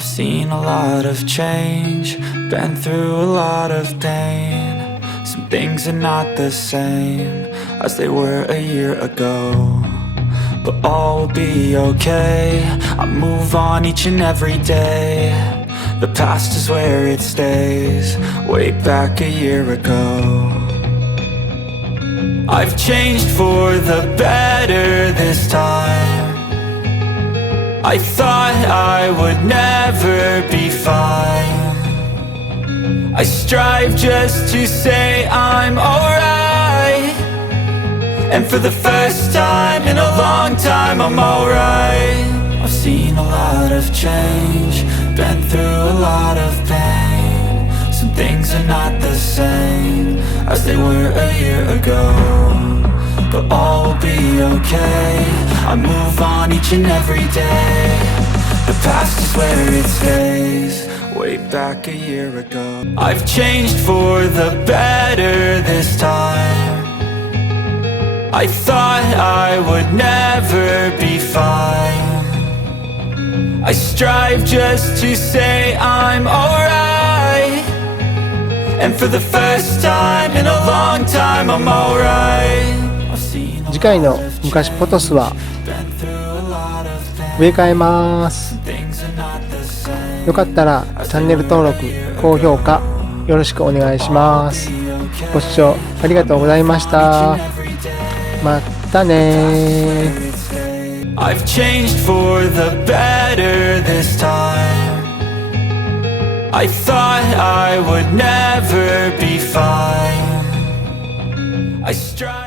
I've seen a lot of change, been through a lot of pain. Some things are not the same as they were a year ago, but all will be okay. I move on each and every day. The past is where it stays, way back a year ago. I've changed for the better this time. I thought I would never be fine. I strive just to say I'm alright, and for the first time in a long time I'm alright. I've seen a lot of change, been through a lot of pain. Some things are not the same as they were a year ago, but all will be okay. I move on each and every day. The past is where it stays, way back a year ago. I've changed for the better this time. I thought I would never be fine. I strive just to say I'm alright, and for the first time in a long time I'm alright. 次回の昔ポトスは植え替えます。よかったらチャンネル登録、高評価よろしくお願いします。ご視聴ありがとうございました。またね。I've changed for the better this time. I thought I would never be fine. I strive